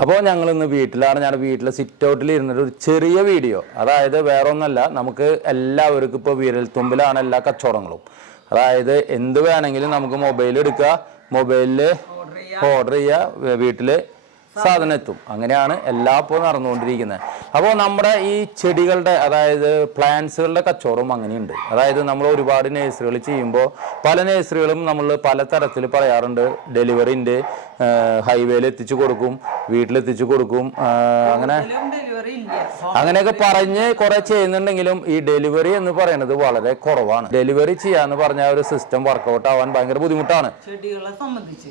അപ്പോൾ ഞങ്ങൾ ഇന്ന് വീട്ടിലാണ് ഞാൻ വീട്ടിലെ സിറ്റ് ഔട്ടിൽ ഇരുന്നിട്ട് ഒരു ചെറിയ വീഡിയോ അതായത് വേറെ ഒന്നല്ല നമുക്ക് എല്ലാവർക്കും ഇപ്പോൾ വിരൽത്തുമ്പിലാണ് എല്ലാ കച്ചവടങ്ങളും. അതായത് എന്ത് വേണമെങ്കിലും നമുക്ക് മൊബൈൽ എടുക്കുക. മൊബൈലിൽ ഓർഡർ ചെയ്യുക വീട്ടിൽ സാധനം എത്തും അങ്ങനെയാണ് എല്ലാ ഇപ്പോൾ നടന്നുകൊണ്ടിരിക്കുന്നത്. അപ്പോൾ നമ്മുടെ ഈ ചെടികളുടെ അതായത് പ്ലാന്റ്സുകളുടെ കച്ചവടം അങ്ങനെയുണ്ട്. അതായത് നമ്മൾ ഒരുപാട് നേഴ്സറികൾ ചെയ്യുമ്പോൾ പല നേഴ്സറികളും നമ്മൾ പല തരത്തിൽ പറയാറുണ്ട്. ഡെലിവറി ഉണ്ട് ഹൈവേയിൽ എത്തിച്ചു കൊടുക്കും വീട്ടിലെത്തിച്ചു കൊടുക്കും അങ്ങനെ അങ്ങനെയൊക്കെ പറഞ്ഞ് കുറെ ചെയ്യുന്നുണ്ടെങ്കിലും ഈ ഡെലിവറി എന്ന് പറയുന്നത് വളരെ കുറവാണ്. ഡെലിവറി ചെയ്യാന്ന് പറഞ്ഞ ഒരു സിസ്റ്റം വർക്കൗട്ട് ആവാൻ ഭയങ്കര ബുദ്ധിമുട്ടാണ്.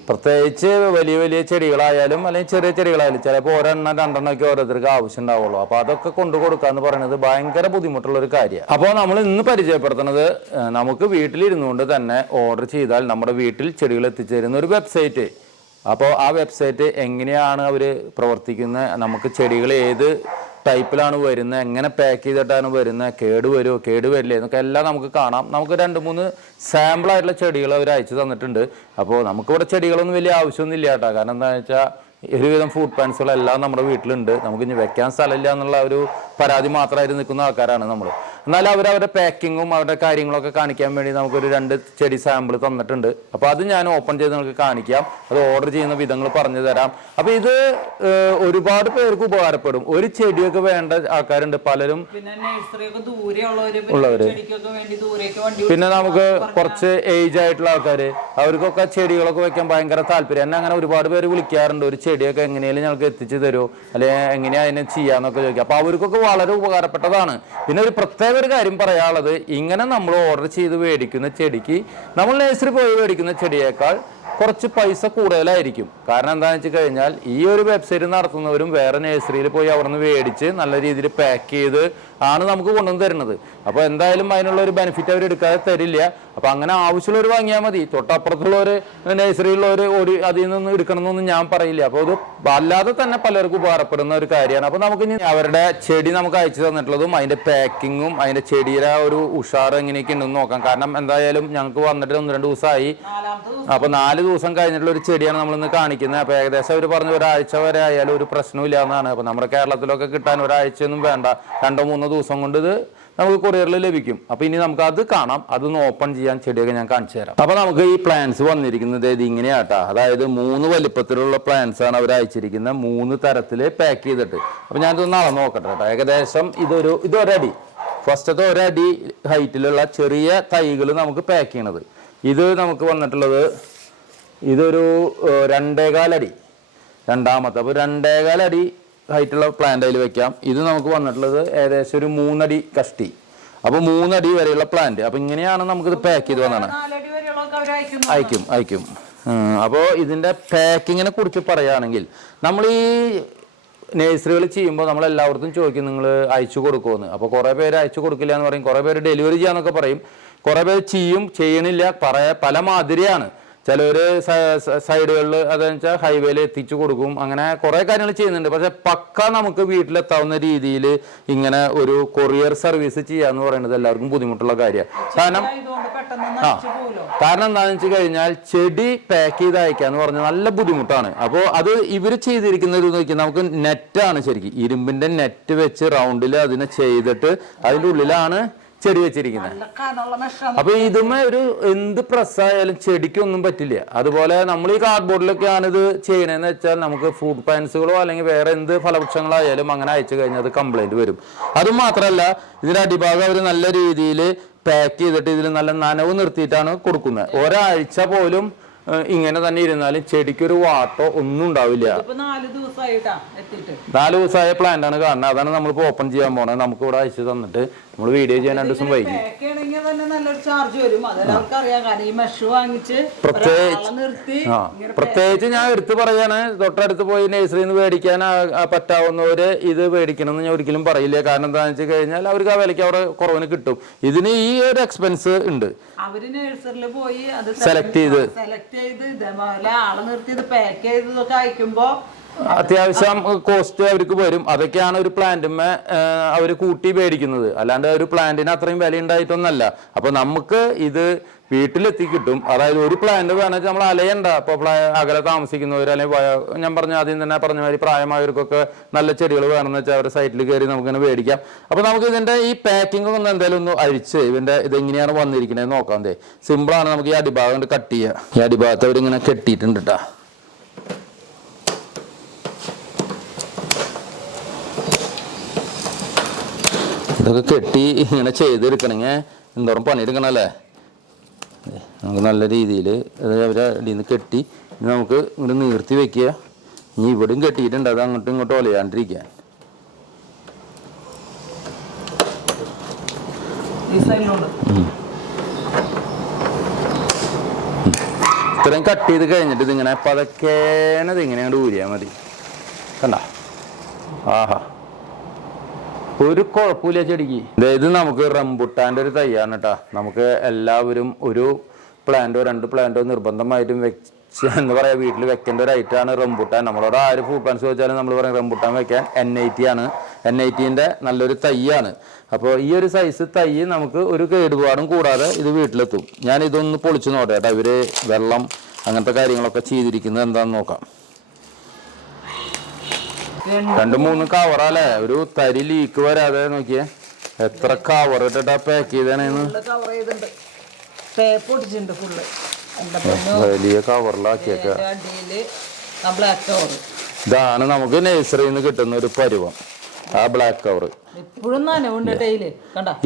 പ്രത്യേകിച്ച് വലിയ വലിയ ചെടികളായാലും അല്ലെങ്കിൽ ചെറിയ ചെടികളായാലും ചിലപ്പോൾ ഒരെണ്ണം രണ്ടെണ്ണം ഒക്കെ ഓരോരുത്തർക്ക് ആവശ്യം ഉണ്ടാവുള്ളൂ അപ്പൊ അതൊക്കെ കൊണ്ടു കൊടുക്കുക എന്ന് പറയുന്നത് ഭയങ്കര ബുദ്ധിമുട്ടുള്ള ഒരു കാര്യമാണ്. അപ്പോൾ നമ്മൾ ഇന്ന് പരിചയപ്പെടുത്തുന്നത് നമുക്ക് നമുക്ക് വീട്ടിലിരുന്നുകൊണ്ട് തന്നെ ഓർഡർ ചെയ്താൽ നമ്മുടെ വീട്ടിൽ ചെടികൾ എത്തിച്ചേരുന്ന ഒരു വെബ്സൈറ്റ്. അപ്പോൾ ആ വെബ്സൈറ്റ് എങ്ങനെയാണ് അവർ പ്രവർത്തിക്കുന്നത് നമുക്ക് ചെടികൾ ഏത് ടൈപ്പിലാണ് വരുന്നത് എങ്ങനെ പാക്ക് ചെയ്തിട്ടാണ് വരുന്നത് കേട് വരുമോ കേട് വരില്ലേ എന്നൊക്കെ എല്ലാം നമുക്ക് കാണാം. നമുക്ക് രണ്ട് മൂന്ന് സാമ്പിളായിട്ടുള്ള ചെടികൾ അവർ അയച്ചു തന്നിട്ടുണ്ട്. അപ്പോൾ നമുക്കിവിടെ ചെടികളൊന്നും വലിയ ആവശ്യമൊന്നും ഇല്ല കേട്ടോ. കാരണം എന്താണെന്ന് വെച്ചാൽ ഒരുവിധം ഫുഡ് പാൻസുകളെല്ലാം നമ്മുടെ വീട്ടിലുണ്ട്. നമുക്ക് ഇനി വെക്കാൻ സ്ഥലമില്ല എന്നുള്ള ഒരു പരാതി മാത്രമായിട്ട് നിൽക്കുന്ന ആൾക്കാരാണ് നമ്മൾ എന്നാൽ അവർ അവരുടെ പാക്കിങ്ങും അവരുടെ കാര്യങ്ങളൊക്കെ കാണിക്കാൻ വേണ്ടി നമുക്കൊരു രണ്ട് ചെടി സാമ്പിൾ തന്നിട്ടുണ്ട്. അപ്പോൾ അത് ഞാൻ ഓപ്പൺ ചെയ്ത് നിങ്ങൾക്ക് കാണിക്കാം. അത് ഓർഡർ ചെയ്യുന്ന വിധങ്ങൾ പറഞ്ഞു തരാം. അപ്പോൾ ഇത് ഒരുപാട് പേർക്ക് ഉപകാരപ്പെടും. ഒരു ചെടിയൊക്കെ വേണ്ട ആൾക്കാരുണ്ട്. പലരും ഉള്ളവര് വണ്ടി പിന്നെ നമുക്ക് കുറച്ച് ഏജ് ആയിട്ടുള്ള ആൾക്കാർ അവർക്കൊക്കെ ചെടികളൊക്കെ വെക്കാൻ ഭയങ്കര താല്പര്യം. എന്നെ അങ്ങനെ ഒരുപാട് പേര് വിളിക്കാറുണ്ട്. ഒരു ചെടിയൊക്കെ എങ്ങനെയാലും ഞങ്ങൾക്ക് എത്തിച്ചു തരുമോ അല്ലെങ്കിൽ എങ്ങനെയാ അതിനെ ചെയ്യാന്നൊക്കെ ചോദിക്കുക അപ്പോൾ അവർക്കൊക്കെ വളരെ ഉപകാരപ്പെട്ടതാണ്. പിന്നെ ഒരു പ്രത്യേക ഒരു കാര്യം പറയാനുള്ളത് ഇങ്ങനെ നമ്മൾ ഓർഡർ ചെയ്ത് മേടിക്കുന്ന ചെടിക്ക് നമ്മൾ നേഴ്സറി പോയി മേടിക്കുന്ന ചെടിയേക്കാൾ കുറച്ച് പൈസ കൂടുതലായിരിക്കും. കാരണം എന്താണെന്ന് വെച്ച് കഴിഞ്ഞാൽ ഈ ഒരു വെബ്സൈറ്റ് നടത്തുന്നവരും വേറെ നേഴ്സറിയിൽ പോയി അവിടെ നിന്ന് മേടിച്ച് നല്ല രീതിയിൽ പാക്ക് ചെയ്ത് ആണ് നമുക്ക് കൊണ്ടുവന്ന് തരുന്നത്. അപ്പോൾ എന്തായാലും അതിനുള്ള ഒരു ബെനിഫിറ്റ് അവർ എടുക്കാതെ തരില്ല. അപ്പോൾ അങ്ങനെ ആവശ്യമുള്ളവർ വാങ്ങിയാൽ മതി. തൊട്ടപ്പുറത്തുള്ളവർ നഴ്സറിയിലുള്ളവർ ഒരു അതിൽ നിന്ന് എടുക്കണമെന്നൊന്നും ഞാൻ പറയില്ല. അപ്പോൾ ഇത് അല്ലാതെ തന്നെ പലർക്കും ഉപകാരപ്പെടുന്ന ഒരു കാര്യമാണ്. അപ്പോൾ നമുക്ക് ഇനി അവരുടെ ചെടി നമുക്ക് അയച്ചു തന്നിട്ടുള്ളതും അതിന്റെ പാക്കിങ്ങും അതിന്റെ ചെടിയുടെ ഒരു ഉഷാർ എങ്ങനെയൊക്കെ ഉണ്ടെന്ന് നോക്കാം. കാരണം എന്തായാലും ഞങ്ങൾക്ക് വന്നിട്ട് ഒന്ന് രണ്ട് ദിവസമായി. നാലാമത്തെ ദിവസം അപ്പൊ നാല് ദിവസം കഴിഞ്ഞിട്ടുള്ള ഒരു ചെടിയാണ് നമ്മൾ ഇന്ന് കാണിക്കുന്നത്. അപ്പൊ ഏകദേശം അവർ പറഞ്ഞു ഒരാഴ്ച വരെ ആയാലും ഒരു പ്രശ്നമില്ല എന്നാണ് അപ്പൊ നമ്മുടെ കേരളത്തിലൊക്കെ കിട്ടാൻ ഒരാഴ്ചയൊന്നും വേണ്ട. രണ്ടോ മൂന്നോ ദിവസം കൊണ്ട് ഇത് നമുക്ക് കൊറിയറിൽ ലഭിക്കും. അപ്പൊ ഇനി നമുക്ക് അത് കാണാം. അതൊന്ന് ഓപ്പൺ ചെയ്യാൻ ചെടിയൊക്കെ ഞാൻ കാണിച്ചു തരാം. അപ്പൊ നമുക്ക് ഈ പ്ലാന്റ്സ് വന്നിരിക്കുന്നത് ഇത് ഇങ്ങനെയാട്ടാ. അതായത് മൂന്ന് വലിപ്പത്തിലുള്ള പ്ലാന്റ്സ് ആണ് അവർ അയച്ചിരിക്കുന്നത്. മൂന്ന് തരത്തിൽ പാക്ക് ചെയ്തിട്ട്. അപ്പൊ ഞാനിതൊന്ന് അളന്ന് നോക്കട്ടെ കേട്ടോ. ഏകദേശം ഇതൊരു ഇതൊരടി. ഫസ്റ്റത്തെ ഒരടി ഹൈറ്റിലുള്ള ചെറിയ തൈകൾ നമുക്ക് പാക്ക് ചെയ്യണത്. ഇത് നമുക്ക് വന്നിട്ടുള്ളത് ഇതൊരു രണ്ടേകാലടി രണ്ടാമത്തെ അപ്പോൾ രണ്ടേകാലടി ഹൈറ്റുള്ള പ്ലാന്റ് അതിൽ വെക്കാം. ഇത് നമുക്ക് വന്നിട്ടുള്ളത് ഏകദേശം ഒരു മൂന്നടി കഷ്ടി. അപ്പോൾ മൂന്നടി വരെയുള്ള പ്ലാന്റ് അപ്പോൾ ഇങ്ങനെയാണ് നമുക്കിത് പാക്ക് ചെയ്ത് അയക്കുന്നു അയക്കും അയക്കും അപ്പോൾ ഇതിന്റെ പാക്കിങ്ങിനെ കുറിച്ച് പറയുകയാണെങ്കിൽ നമ്മൾ ഈ നേഴ്സറികൾ ചെയ്യുമ്പോൾ നമ്മൾ എല്ലാവർക്കും ചോദിക്കും നിങ്ങൾ അയച്ചു കൊടുക്കുമെന്ന് അപ്പോൾ കുറേ പേര് അയച്ചു കൊടുക്കില്ല എന്ന് പറയും. കുറേ പേര് ഡെലിവറി ചെയ്യാന്നൊക്കെ പറയും. കുറേ പേര് ചെയ്യും ചെയ്യണില്ല പറയാ പല മാതിരിയാണ്. ചിലർ സൈഡുകളിൽ അതെന്ന് വെച്ചാൽ ഹൈവേയിൽ എത്തിച്ചു കൊടുക്കും അങ്ങനെ കുറേ കാര്യങ്ങൾ ചെയ്യുന്നുണ്ട്. പക്ഷെ പക്ക നമുക്ക് വീട്ടിലെത്താവുന്ന രീതിയിൽ ഇങ്ങനെ ഒരു കൊറിയർ സർവീസ് ചെയ്യുക ചെയ്യാന്ന് പറയുന്നത് എല്ലാവർക്കും ബുദ്ധിമുട്ടുള്ള കാര്യമാണ്. കാരണം ആ കാരണം എന്താണെന്ന് വെച്ച് കഴിഞ്ഞാൽ ചെടി പാക്ക് ചെയ്ത് അയക്കുക എന്ന് പറഞ്ഞാൽ നല്ല ബുദ്ധിമുട്ടാണ്. അപ്പോൾ അത് ഇവർ ചെയ്തിരിക്കുന്ന ഒരു നോക്കി നമുക്ക് നെറ്റാണ് ശരിക്കും. ഇരുമ്പിന്റെ നെറ്റ് വെച്ച് റൗണ്ടിൽ അതിനെ ചെയ്തിട്ട് അതിന്റെ ഉള്ളിലാണ് ചെടി വെച്ചിരിക്കുന്നത് അപ്പൊ ഇതുമേ ഒരു എന്ത് പ്രസ്സായാലും ചെടിക്കൊന്നും പറ്റില്ല. അതുപോലെ നമ്മൾ ഈ കാർഡ്ബോർഡിലൊക്കെയാണ് ഇത് ചെയ്യണതെന്ന് വെച്ചാൽ നമുക്ക് ഫുഡ് പാൻസുകളോ അല്ലെങ്കിൽ വേറെ എന്ത് ഫലവൃക്ഷങ്ങളായാലും അങ്ങനെ അയച്ചു കഴിഞ്ഞാൽ അത് കംപ്ലൈന്റ് വരും. അതും മാത്രമല്ല ഇതിന്റെ അടിഭാഗം അവർ നല്ല രീതിയിൽ പാക്ക് ചെയ്തിട്ട് ഇതിൽ നല്ല നനവ് നിർത്തിയിട്ടാണ് കൊടുക്കുന്നത്. ഒരാഴ്ച പോലും ഇങ്ങനെ തന്നെ ഇരുന്നാലും ചെടിക്കൊരു വാട്ടോ ഒന്നും ഉണ്ടാവില്ല. നാല് ദിവസമായ പ്ലാന്റ് ആണ് കാരണം അതാണ് നമ്മളിപ്പോ ഓപ്പൺ ചെയ്യാൻ പോണത്. നമുക്ക് ഇവിടെ അയച്ചു തന്നിട്ട് നമ്മൾ വീഡിയോ ചെയ്യാൻ രണ്ടു ദിവസം വൈകി. പ്രത്യേകിച്ച് പ്രത്യേകിച്ച് ഞാൻ എടുത്തു പറയാണ് തൊട്ടടുത്ത് പോയി നഴ്സറിയിൽ നിന്ന് മേടിക്കാൻ പറ്റാവുന്നവര് ഇത് മേടിക്കണമെന്ന് ഞാൻ ഒരിക്കലും പറയില്ല. കാരണം എന്താണെന്ന് വെച്ച് കഴിഞ്ഞാൽ അവർക്ക് ആ വിലയ്ക്ക് അവിടെ കുറവിന് കിട്ടും. ഇതിന് ഈ ഒരു എക്സ്പെൻസ് ഉണ്ട്. അവർ നഴ്സറിയിൽ പോയി അത് സെലക്ട് ചെയ്ത്. സെലക്ട് ചെയ്ത് ഇതേപോലെ ആളെ നിർത്തി ഇത് പാക്ക് ചെയ്തതൊക്കെ അയക്കുമ്പോ അത്യാവശ്യം കോസ്റ്റ് അവർക്ക് വരും. അതൊക്കെയാണ് ഒരു പ്ലാന്റുമേ അവർ കൂട്ടി മേടിക്കുന്നത്. അല്ലാണ്ട് ഒരു പ്ലാന്റിന് അത്രയും വില ഉണ്ടായിട്ടൊന്നല്ല. അപ്പൊ നമുക്ക് ഇത് വീട്ടിലെത്തി കിട്ടും അതായത് ഒരു പ്ലാന്റ് വേണമെങ്കിൽ നമ്മൾ അലയണ്ട. അപ്പൊ അകലെ താമസിക്കുന്നവർ അല്ലെങ്കിൽ ഞാൻ പറഞ്ഞ ആദ്യം തന്നെ പറഞ്ഞ മാതിരി പ്രായമായവർക്കൊക്കെ നല്ല ചെടികൾ വേണമെന്ന് വെച്ചാൽ അവരുടെ സൈറ്റിൽ കയറി നമുക്കിങ്ങനെ മേടിക്കാം. അപ്പൊ നമുക്ക് ഇതിന്റെ ഈ പാക്കിംഗ് ഒന്ന് എന്തായാലും ഒന്ന് അഴിച്ച് ഇതിന്റെ ഇതെങ്ങനെയാണ് വന്നിരിക്കുന്നത് നോക്കാം അതെ സിമ്പിൾ ആണ് നമുക്ക് ഈ അടിഭാഗം കട്ട് ചെയ്യാം. ഈ അടിഭാഗത്ത് അവരിങ്ങനെ കെട്ടിയിട്ടുണ്ട് കേട്ടാ ഇതൊക്കെ കെട്ടി ഇങ്ങനെ ചെയ്തെടുക്കണമെങ്കിൽ എന്തോരം പണിയെടുക്കണമല്ലേ ദേ, നമുക്ക് നല്ല രീതിയിൽ അവരെ അടിയിൽ നിന്ന് കെട്ടി ഇനി നമുക്ക് ഇങ്ങോട്ട് നീർത്തി വെക്കുക. ഇനി ഇവിടെയും കെട്ടിയിട്ടുണ്ട്. അത് അങ്ങോട്ടും ഇങ്ങോട്ടും ഒലയാണ്ടിരിക്കാൻ ഇത്രയും കട്ട് ചെയ്ത് കഴിഞ്ഞിട്ട് ഇതിങ്ങനെ പതക്കേനത് ഇങ്ങനെ അങ്ങോട്ട് ഊരിയാൽ മതി. കണ്ട? ആഹാ. ഒരു കുഴപ്പമില്ല ചെടിക്ക്. ഇത് നമുക്ക് റംബുട്ടാന്റെ ഒരു തയ്യാണ് കേട്ടാ നമുക്ക് എല്ലാവരും ഒരു പ്ലാന്റോ രണ്ട് പ്ലാന്റോ നിർബന്ധമായിട്ടും എന്ന് പറയാ വീട്ടിൽ വെക്കേണ്ട ഒരു ഐറ്റാണ് റംബുട്ടാൻ. നമ്മളോട് ആര് ഫുഡ് പ്ലാൻസ് ചോദിച്ചാലും നമ്മൾ പറയും റംബുട്ടാൻ വെക്കാൻ എൻ ഐ ടി ആണ്. എൻ ഐ ടിന്റെ നല്ലൊരു തൈയാണ് അപ്പോൾ ഈ ഒരു സൈസ് തൈ നമുക്ക് ഒരു കേടുപാടും കൂടാതെ ഇത് വീട്ടിലെത്തും. ഞാൻ ഇതൊന്ന് പൊളിച്ചു നോട്ടെ കേട്ടോ ഇവർ വെള്ളം അങ്ങനത്തെ കാര്യങ്ങളൊക്കെ ചെയ്തിരിക്കുന്നത് എന്താണെന്ന് നോക്കാം. രണ്ട് മൂന്ന് കവറല്ലേ? ഒരു തരി ലീക്ക് വരാതെ നോക്കിയേ. എത്ര കവർ ഇട്ടിട്ടാ പാക്ക് ചെയ്തേണെന്ന്? വലിയ കവറിലാക്കിയൊക്കെ ഇതാണ് നമുക്ക് നഴ്സറിയിൽ നിന്ന് കിട്ടുന്ന ഒരു പരുവം. ആ ബ്ലാക്ക് കവർ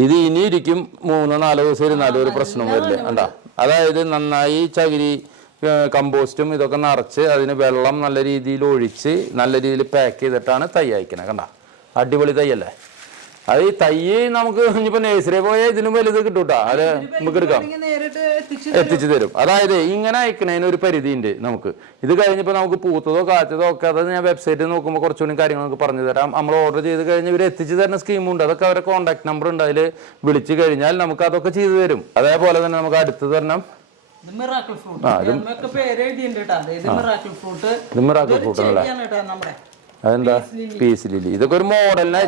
ഇത് ഇനി ഇരിക്കും മൂന്നോ നാലോ ദിവസം ഇരുന്നാലും ഒരു പ്രശ്നം വരില്ല. കണ്ടാ? അതായത് നന്നായി ചകിരി കമ്പോസ്റ്റും ഇതൊക്കെ നിറച്ച് അതിന് വെള്ളം നല്ല രീതിയിൽ ഒഴിച്ച് നല്ല രീതിയിൽ പാക്ക് ചെയ്തിട്ടാണ് തൈ അയക്കണേ കണ്ട? അടിപൊളി തൈയല്ലേ? അത് ഈ തൈ നമുക്ക് ഇനിയിപ്പോ നഴ്സറി പോയാൽ ഇതിനും വലുത് കിട്ടും കേട്ടോ അത് നമുക്ക് എടുക്കാം. എത്തിച്ചു തരും. അതായത് ഇങ്ങനെ അയക്കണതിന് ഒരു പരിധി ഉണ്ട് നമുക്ക്. ഇത് കഴിഞ്ഞപ്പോൾ നമുക്ക് പൂത്തതോ കാറ്റതോ ഒക്കെ അത് ഞാൻ വെബ്സൈറ്റിൽ നോക്കുമ്പോൾ കുറച്ചുകൂടി കാര്യങ്ങൾ നമുക്ക് പറഞ്ഞു തരാം. നമ്മൾ ഓർഡർ ചെയ്ത് കഴിഞ്ഞ് ഇവർ എത്തിച്ചു തരുന്ന സ്കീമുണ്ട് അതൊക്കെ അവരുടെ കോൺടാക്ട് നമ്പർ ഉണ്ട്. അതിൽ വിളിച്ചു കഴിഞ്ഞാൽ നമുക്ക് അതൊക്കെ ചെയ്തു തരും. അതേപോലെ തന്നെ നമുക്ക് അടുത്ത് തരണം. ഇത് മിറാക്കിൾ ഫ്രൂട്ട് ഇത് മിറാക്കിൾ ഫ്രൂട്ട് അല്ലേ അതെന്താ? പീസ് ലില്ലി ഇതൊക്കെ ഒരു മോഡലിന്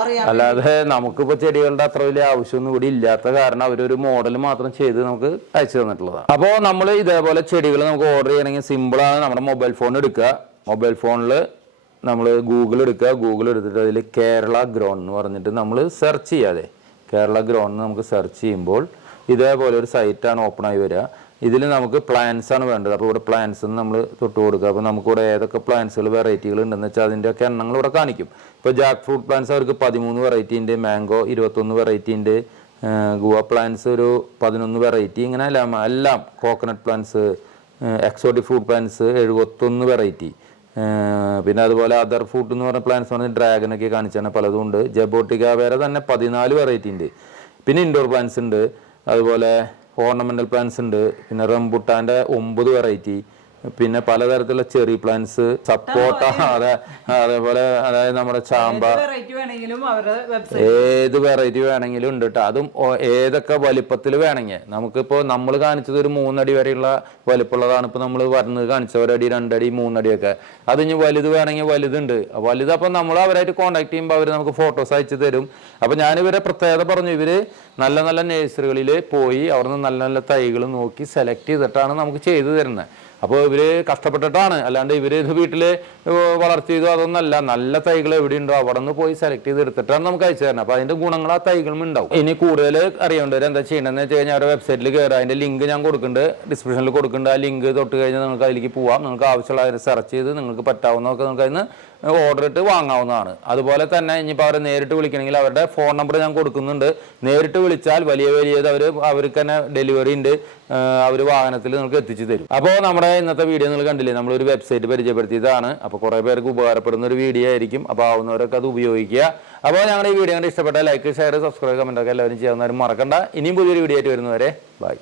അറിയാൻ അല്ലാതെ നമുക്കിപ്പോ ചെടികളുടെ അത്ര വലിയ ആവശ്യമൊന്നും കൂടി ഇല്ലാത്ത കാരണം അവരൊരു മോഡൽ മാത്രം ചെയ്ത് നമുക്ക് അയച്ചു തന്നിട്ടുള്ളതാണ് അപ്പോൾ നമ്മൾ ഇതേപോലെ ചെടികൾ നമുക്ക് ഓർഡർ ചെയ്യണമെങ്കിൽ സിമ്പിളാണ് നമ്മുടെ മൊബൈൽ ഫോൺ എടുക്കുക. മൊബൈൽ ഫോണിൽ നമ്മൾ ഗൂഗിൾ എടുക്കുക. ഗൂഗിൾ എടുത്തിട്ട് അതിൽ കേരള ഗ്രോൺ എന്ന് പറഞ്ഞിട്ട് നമ്മൾ സെർച്ച് ചെയ്യാതെ. കേരള ഗ്രോൺ നമുക്ക് സെർച്ച് ചെയ്യുമ്പോൾ ഇതേപോലെ ഒരു സൈറ്റാണ് ഓപ്പൺ ആയി വരിക. ഇതിൽ നമുക്ക് പ്ലാൻസ് ആണ് വേണ്ടത്. അപ്പോൾ ഇവിടെ പ്ലാൻസ് നമ്മൾ തൊട്ട് കൊടുക്കുക. അപ്പോൾ നമുക്കിവിടെ ഏതൊക്കെ പ്ലാൻസുകൾ വെറൈറ്റികൾ ഉണ്ടെന്ന് വെച്ചാൽ അതിന്റെയൊക്കെ എണ്ണങ്ങൾ ഇവിടെ കാണിക്കും. ഇപ്പോൾ ജാക്ക് ഫ്രൂട്ട് പ്ലാൻസ് അവർക്ക് പതിമൂന്ന് വെറൈറ്റി ഉണ്ട് മാംഗോ ഇരുപത്തൊന്ന് വെറൈറ്റി ഉണ്ട് ഗുവ പ്ലാൻസ് ഒരു പതിനൊന്ന് വെറൈറ്റി ഇങ്ങനെ എല്ലാം എല്ലാം coconut plants exotic fruit plants എഴുപത്തൊന്ന് വെറൈറ്റി പിന്നെ അതുപോലെ അതർ ഫ്രൂട്ട് എന്ന് പറഞ്ഞ പ്ലാൻസ് പറഞ്ഞാൽ ഡ്രാഗൺ ഒക്കെ കാണിച്ചാണ് പലതും ഉണ്ട്. ജബോട്ടിക്ക വേറെ തന്നെ പതിനാല് വെറൈറ്റി ഉണ്ട്. പിന്നെ ഇൻഡോർ പ്ലാൻസ് ഉണ്ട്. അതുപോലെ ഓർണമെന്റൽ പ്ലാന്റ്സ് ഉണ്ട്. പിന്നെ റംബുട്ടാന്റെ ഒമ്പത് വെറൈറ്റി പിന്നെ പലതരത്തിലുള്ള ചെറി പ്ലാന്റ്സ് സപ്പോട്ട അതെ അതേപോലെ അതായത് നമ്മുടെ ചാമ്പ. ഏത് വെറൈറ്റി വേണമെങ്കിലും ഉണ്ട് കേട്ടോ അതും ഏതൊക്കെ വലിപ്പത്തിൽ വേണമെങ്കിൽ. നമുക്കിപ്പോൾ നമ്മൾ കാണിച്ചത് ഒരു മൂന്നടി വരെയുള്ള വലിപ്പമുള്ളതാണ് ഇപ്പോൾ നമ്മൾ വരുന്നത് കാണിച്ച ഒരടി രണ്ടടി മൂന്നടിയൊക്കെ. അത് ഇനി വലുത് വേണമെങ്കിൽ വലുതുണ്ട്. വലുത് അപ്പം നമ്മൾ അവരായിട്ട് കോണ്ടാക്ട് ചെയ്യുമ്പോൾ അവർ നമുക്ക് ഫോട്ടോസ് അയച്ചു തരും. അപ്പം ഞാൻ ഇവരെ പ്രത്യേകത പറഞ്ഞു ഇവർ നല്ല നല്ല നേഴ്സറികളിൽ പോയി അവിടുന്ന് നല്ല നല്ല തൈകൾ നോക്കി സെലക്ട് ചെയ്തിട്ടാണ് നമുക്ക് ചെയ്തു തരുന്നത്. അപ്പോൾ ഇവർ കഷ്ടപ്പെട്ടിട്ടാണ്. അല്ലാണ്ട് ഇവർ ഇത് വീട്ടിൽ വളർത്തിയതോ അതൊന്നല്ല. നല്ല തൈകൾ എവിടെയുണ്ടോ അവിടെ നിന്ന് പോയി സെലക്ട് ചെയ്ത് എടുത്തിട്ടാണ് നമുക്ക് അയച്ചു തരണം അപ്പോൾ അതിന്റെ ഗുണങ്ങൾ ആ തൈകളും ഉണ്ടാവും. ഇനി കൂടുതൽ അറിയേണ്ടവർ എന്താ ചെയ്യണമെന്ന് വെച്ച് കഴിഞ്ഞാൽ അവരുടെ വെബ്സൈറ്റിൽ കയറുക അതിന്റെ ലിങ്ക് ഞാൻ കൊടുക്കുന്നുണ്ട്. ഡിസ്ക്രിപ്ഷനിൽ കൊടുക്കുന്നുണ്ട്. ആ ലിങ്ക് തൊട്ട് കഴിഞ്ഞാൽ നിങ്ങൾക്ക് അതിലേക്ക് പോവാം. നിങ്ങൾക്ക് ആവശ്യമുള്ള സെർച്ച് ചെയ്ത് നിങ്ങൾക്ക് പറ്റാവുന്നതൊക്കെ നിങ്ങൾക്ക് അതിന് ഓർഡർ ഇട്ട് വാങ്ങാവുന്നതാണ്. അതുപോലെ തന്നെ ഇനിയിപ്പോൾ അവരെ നേരിട്ട് വിളിക്കണമെങ്കിൽ അവരുടെ ഫോൺ നമ്പർ ഞാൻ കൊടുക്കുന്നുണ്ട്. നേരിട്ട് വിളിച്ചാൽ വലിയ വലിയത് അവർ അവർക്ക് തന്നെ ഡെലിവറി ഉണ്ട്. അവർ വാഹനത്തിൽ നിങ്ങൾക്ക് എത്തിച്ചു തരും. അപ്പോൾ നമ്മുടെ ഇന്നത്തെ വീഡിയോ നിങ്ങൾ കണ്ടില്ലേ? നമ്മളൊരു വെബ്സൈറ്റ് പരിചയപ്പെടുത്തിയതാണ്. അപ്പോൾ കുറേ പേർക്ക് ഉപകാരപ്പെടുന്ന ഒരു വീഡിയോ ആയിരിക്കും. അപ്പോൾ ആവുന്നവരൊക്കെ അത് ഉപയോഗിക്കുക. അപ്പോൾ ഞങ്ങളുടെ ഈ വീഡിയോ കണ്ട് ഇഷ്ടപ്പെട്ട ലൈക്ക് ഷെയർ സബ്സ്ക്രൈബ് കമന്റ് ഒക്കെ എല്ലാവരും ചെയ്യാവുന്നവരും മറക്കണ്ട. ഇനിയും പുതിയൊരു വീഡിയോ ആയിട്ട് വരുന്നവരെ ബൈ